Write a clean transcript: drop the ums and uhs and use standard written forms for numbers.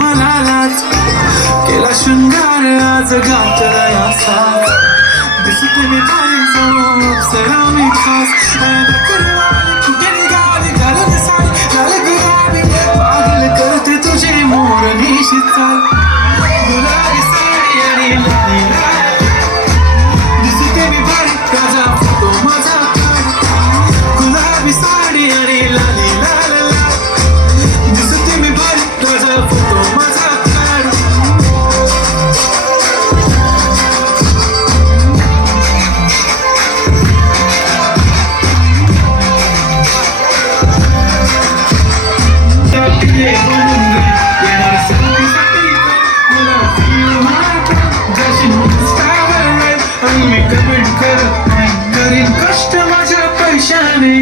मला लाज केला शृंगार आज गाठला असा दिसते मी भारी जणू अप्सरा मी खास कुठे निघाली घालून साडी लाल गुलाबी पागल करते तुझे मोर निशित चाल गुलाबी साडी आणि लाली लाल दिसते मी भारी ताजा फोटो माझा काढ गुलाबी साडी आणि लाली लाल लाल दिसते मी भारी ताजा फोटो माझा काढ कमेंट कर करीन कष्ट माझ्या पैशाने